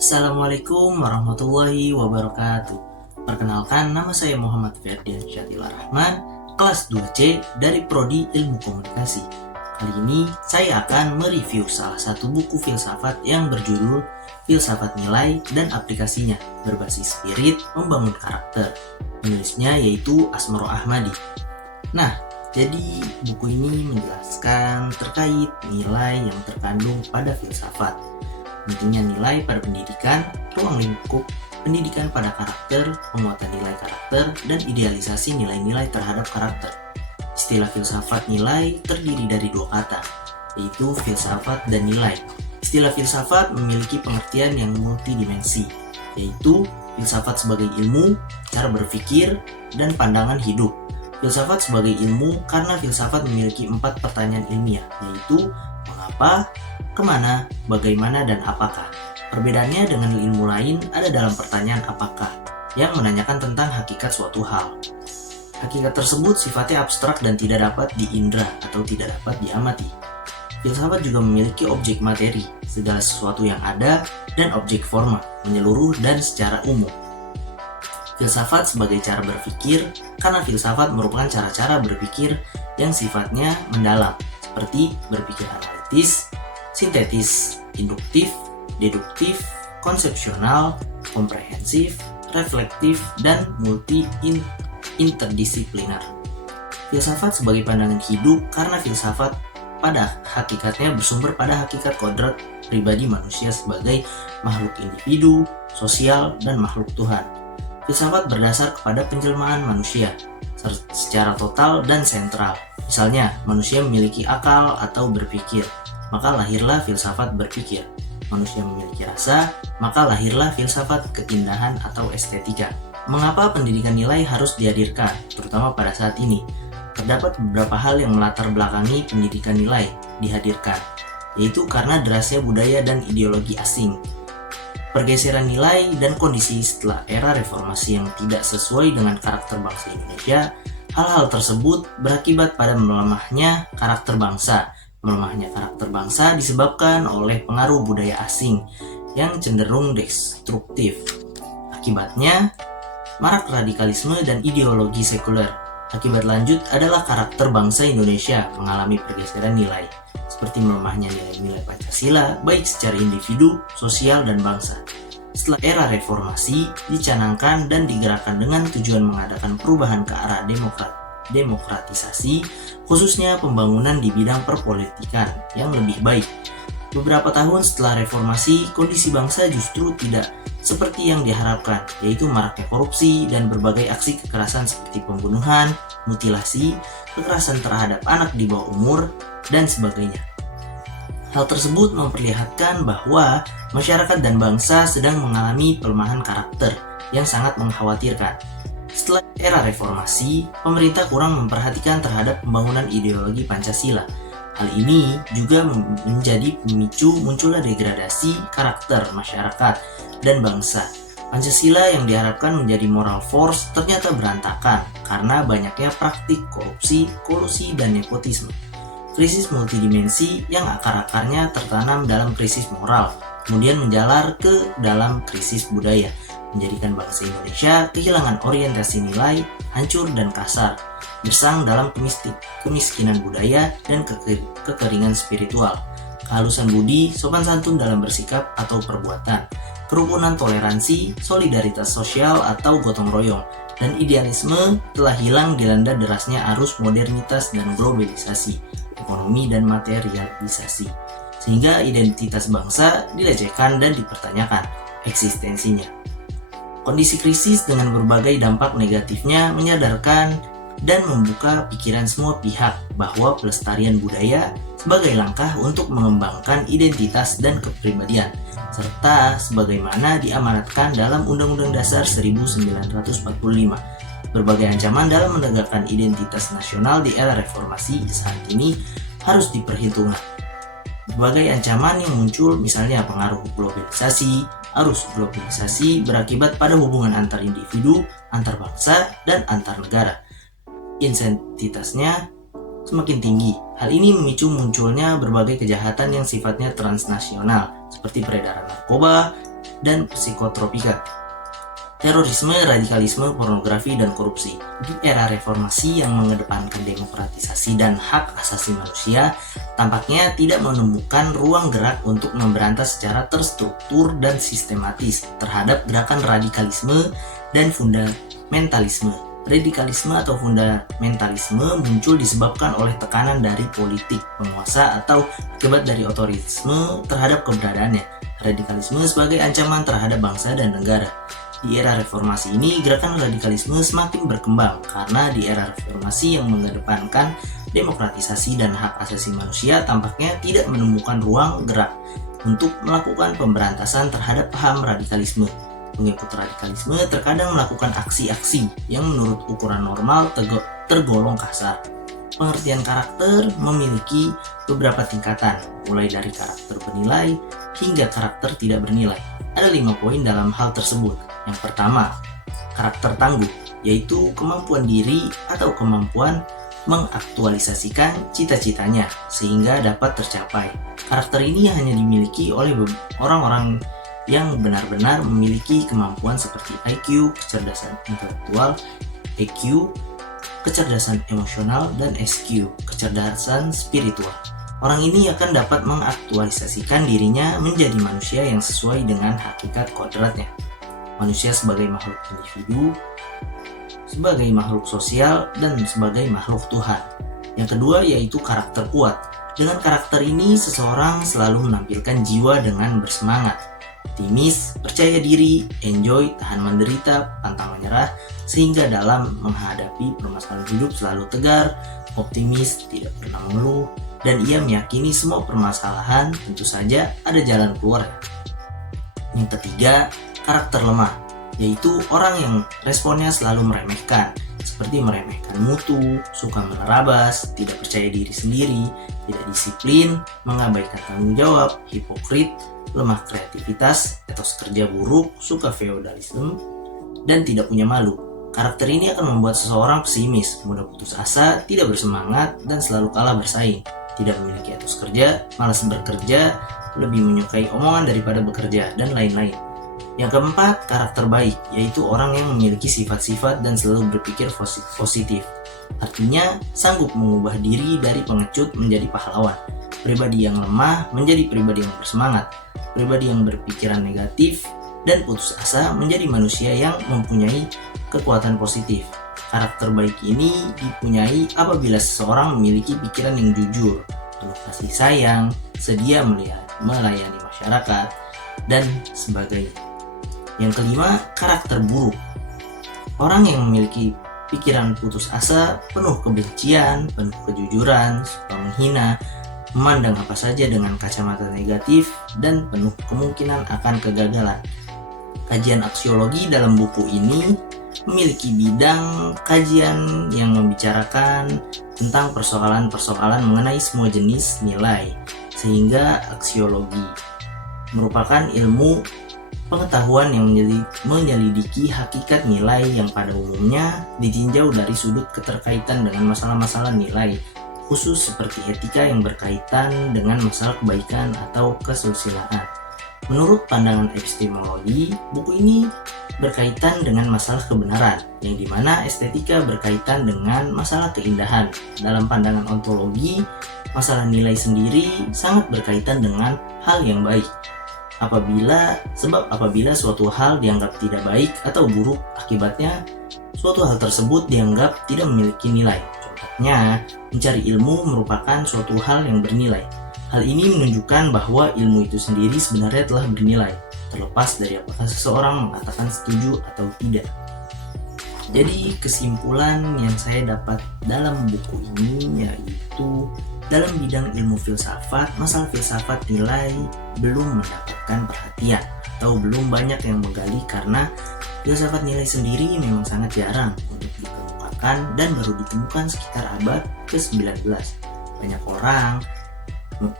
Assalamualaikum warahmatullahi wabarakatuh. Perkenalkan, nama saya Muhammad Ferdian Syatila Rahman, kelas 2C dari Prodi Ilmu Komunikasi. Kali ini saya akan mereview salah satu buku filsafat yang berjudul Filsafat Nilai dan Aplikasinya berbasis spirit membangun karakter. Penulisnya yaitu Asmoro Ahmadi. Nah, jadi buku ini menjelaskan terkait nilai yang terkandung pada filsafat. Pentingnya nilai pada pendidikan, ruang lingkup pendidikan pada karakter, penguatan nilai karakter, dan idealisasi nilai-nilai terhadap karakter. Istilah filsafat nilai terdiri dari dua kata, yaitu filsafat dan nilai. Istilah filsafat memiliki pengertian yang multidimensi, yaitu filsafat sebagai ilmu, cara berpikir, dan pandangan hidup. Filsafat sebagai ilmu karena filsafat memiliki 4 pertanyaan ilmiah, yaitu mengapa, kemana, bagaimana, dan apakah. Perbedaannya dengan ilmu lain ada dalam pertanyaan apakah, yang menanyakan tentang hakikat suatu hal. Hakikat tersebut sifatnya abstrak dan tidak dapat diindra atau tidak dapat diamati. Filsafat juga memiliki objek materi, segala sesuatu yang ada, dan objek forma, menyeluruh dan secara umum. Filsafat sebagai cara berpikir, karena filsafat merupakan cara-cara berpikir yang sifatnya mendalam, seperti berpikir analitis, sintetis, induktif, deduktif, konsepsional, komprehensif, reflektif, dan interdisipliner. Filsafat sebagai pandangan hidup karena filsafat pada hakikatnya bersumber pada hakikat kodrat pribadi manusia sebagai makhluk individu, sosial, dan makhluk Tuhan. Filsafat berdasar kepada penjelmaan manusia secara total dan sentral. Misalnya, manusia memiliki akal atau berpikir, maka lahirlah filsafat berpikir. Manusia memiliki rasa, maka lahirlah filsafat keindahan atau estetika. Mengapa pendidikan nilai harus dihadirkan, terutama pada saat ini? Terdapat beberapa hal yang melatar belakangi pendidikan nilai dihadirkan, yaitu karena derasnya budaya dan ideologi asing, pergeseran nilai, dan kondisi setelah era reformasi yang tidak sesuai dengan karakter bangsa Indonesia. Hal-hal tersebut berakibat pada melemahnya karakter bangsa. Melemahnya karakter bangsa disebabkan oleh pengaruh budaya asing yang cenderung destruktif. Akibatnya, marak radikalisme dan ideologi sekuler. Akibat lanjut adalah karakter bangsa Indonesia mengalami pergeseran nilai, seperti melemahnya nilai-nilai Pancasila baik secara individu, sosial, dan bangsa. Setelah era reformasi dicanangkan dan digerakkan dengan tujuan mengadakan perubahan ke arah demokratisasi, khususnya pembangunan di bidang perpolitikan yang lebih baik. Beberapa tahun setelah reformasi, kondisi bangsa justru tidak seperti yang diharapkan, yaitu maraknya korupsi dan berbagai aksi kekerasan seperti pembunuhan, mutilasi, kekerasan terhadap anak di bawah umur, dan sebagainya. Hal tersebut memperlihatkan bahwa masyarakat dan bangsa sedang mengalami pelemahan karakter yang sangat mengkhawatirkan. Setelah era reformasi, pemerintah kurang memperhatikan terhadap pembangunan ideologi Pancasila. Hal ini juga menjadi pemicu munculnya degradasi karakter masyarakat dan bangsa. Pancasila yang diharapkan menjadi moral force ternyata berantakan karena banyaknya praktik korupsi, kolusi, dan nepotisme. Krisis multidimensi yang akar-akarnya tertanam dalam krisis moral, kemudian menjalar ke dalam krisis budaya, menjadikan bangsa Indonesia kehilangan orientasi nilai, hancur dan kasar, gersang dalam kemiskinan budaya dan kekeringan spiritual, kehalusan budi, sopan santun dalam bersikap atau perbuatan, kerukunan toleransi, solidaritas sosial atau gotong royong, dan idealisme telah hilang dilanda derasnya arus modernitas dan globalisasi, ekonomi dan materialisasi, sehingga identitas bangsa dilecehkan dan dipertanyakan eksistensinya. Kondisi krisis dengan berbagai dampak negatifnya menyadarkan dan membuka pikiran semua pihak bahwa pelestarian budaya sebagai langkah untuk mengembangkan identitas dan kepribadian, serta sebagaimana diamanatkan dalam Undang-Undang Dasar 1945. Berbagai ancaman dalam menegakkan identitas nasional di era reformasi saat ini harus diperhitungkan. Berbagai ancaman yang muncul, misalnya pengaruh globalisasi. Arus globalisasi berakibat pada hubungan antar individu, antar bangsa, dan antar negara. Intensitasnya semakin tinggi. Hal ini memicu munculnya berbagai kejahatan yang sifatnya transnasional, seperti peredaran narkoba, dan psikotropika. Terorisme, radikalisme, pornografi, dan korupsi. Di era reformasi yang mengedepankan demokratisasi dan hak asasi manusia, tampaknya tidak menemukan ruang gerak untuk memberantas secara terstruktur dan sistematis terhadap gerakan radikalisme dan fundamentalisme. Radikalisme atau fundamentalisme muncul disebabkan oleh tekanan dari politik penguasa atau akibat dari otoritarisme terhadap keberadaannya. Radikalisme sebagai ancaman terhadap bangsa dan negara. Di era reformasi ini, gerakan radikalisme semakin berkembang karena di era reformasi yang mengedepankan demokratisasi dan hak asasi manusia tampaknya tidak menemukan ruang gerak untuk melakukan pemberantasan terhadap paham radikalisme. Pengikut radikalisme terkadang melakukan aksi-aksi yang menurut ukuran normal tergolong kasar. Pengertian karakter memiliki beberapa tingkatan, mulai dari karakter bernilai hingga karakter tidak bernilai. Ada 5 poin dalam hal tersebut. Yang pertama, karakter tangguh, yaitu kemampuan diri atau kemampuan mengaktualisasikan cita-citanya sehingga dapat tercapai. Karakter ini hanya dimiliki oleh orang-orang yang benar-benar memiliki kemampuan seperti IQ, kecerdasan intelektual, EQ, kecerdasan emosional, dan SQ, kecerdasan spiritual. Orang ini akan dapat mengaktualisasikan dirinya menjadi manusia yang sesuai dengan hakikat kodratnya. Manusia sebagai makhluk individu, sebagai makhluk sosial, dan sebagai makhluk Tuhan. Yang kedua yaitu karakter kuat. Dengan karakter ini, seseorang selalu menampilkan jiwa dengan bersemangat, optimis, percaya diri, enjoy, tahan menderita, pantang menyerah, sehingga dalam menghadapi permasalahan hidup selalu tegar, optimis, tidak pernah mengeluh, dan ia meyakini semua permasalahan tentu saja ada jalan keluar. Yang ketiga, karakter lemah, yaitu orang yang responnya selalu meremehkan, seperti meremehkan mutu, suka menerabas, tidak percaya diri sendiri, tidak disiplin, mengabaikan tanggung jawab, hipokrit, lemah kreativitas, etos kerja buruk, suka feodalisme, dan tidak punya malu. Karakter ini akan membuat seseorang pesimis, mudah putus asa, tidak bersemangat, dan selalu kalah bersaing, tidak memiliki etos kerja, malas bekerja, lebih menyukai omongan daripada bekerja, dan lain-lain. Yang keempat, karakter baik, yaitu orang yang memiliki sifat-sifat dan selalu berpikir positif. Artinya, sanggup mengubah diri dari pengecut menjadi pahlawan. Pribadi yang lemah menjadi pribadi yang bersemangat. Pribadi yang berpikiran negatif dan putus asa menjadi manusia yang mempunyai kekuatan positif. Karakter baik ini dipunyai apabila seseorang memiliki pikiran yang jujur, penuh kasih sayang, sedia melayani masyarakat, dan sebagainya. Yang kelima, karakter buruk. Orang yang memiliki pikiran putus asa, penuh kebencian, penuh kejujuran, suka menghina, memandang apa saja dengan kacamata negatif, dan penuh kemungkinan akan kegagalan. Kajian aksiologi dalam buku ini memiliki bidang kajian yang membicarakan tentang persoalan-persoalan mengenai semua jenis nilai, sehingga aksiologi merupakan ilmu pengetahuan yang menyelidiki hakikat nilai yang pada umumnya ditinjau dari sudut keterkaitan dengan masalah-masalah nilai, khusus seperti etika yang berkaitan dengan masalah kebaikan atau kesusilaan. Menurut pandangan epistemologi, buku ini berkaitan dengan masalah kebenaran, yang dimana estetika berkaitan dengan masalah keindahan. Dalam pandangan ontologi, masalah nilai sendiri sangat berkaitan dengan hal yang baik. Apabila suatu hal dianggap tidak baik atau buruk, akibatnya suatu hal tersebut dianggap tidak memiliki nilai. Contohnya, mencari ilmu merupakan suatu hal yang bernilai. Hal ini menunjukkan bahwa ilmu itu sendiri sebenarnya telah bernilai, terlepas dari apakah seseorang mengatakan setuju atau tidak. Jadi kesimpulan yang saya dapat dalam buku ini yaitu dalam bidang ilmu filsafat, masalah filsafat nilai belum mendapatkan perhatian atau belum banyak yang menggali karena filsafat nilai sendiri memang sangat jarang untuk dikemukakan dan baru ditemukan sekitar abad ke-19. Banyak orang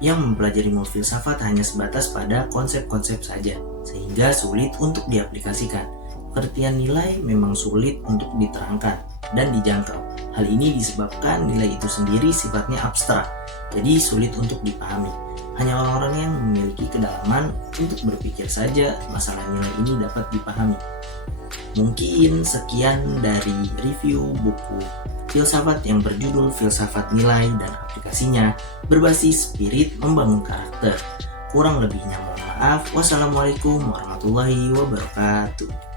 yang mempelajari ilmu filsafat hanya sebatas pada konsep-konsep saja, sehingga sulit untuk diaplikasikan. Pengertian nilai memang sulit untuk diterangkan dan dijangkau. Hal ini disebabkan nilai itu sendiri sifatnya abstrak, jadi sulit untuk dipahami. Hanya orang-orang yang memiliki kedalaman untuk berpikir saja masalah nilai ini dapat dipahami. Mungkin sekian dari review buku filsafat yang berjudul Filsafat Nilai dan Aplikasinya berbasis spirit membangun karakter. Kurang lebihnya mohon maaf. Wassalamualaikum warahmatullahi wabarakatuh.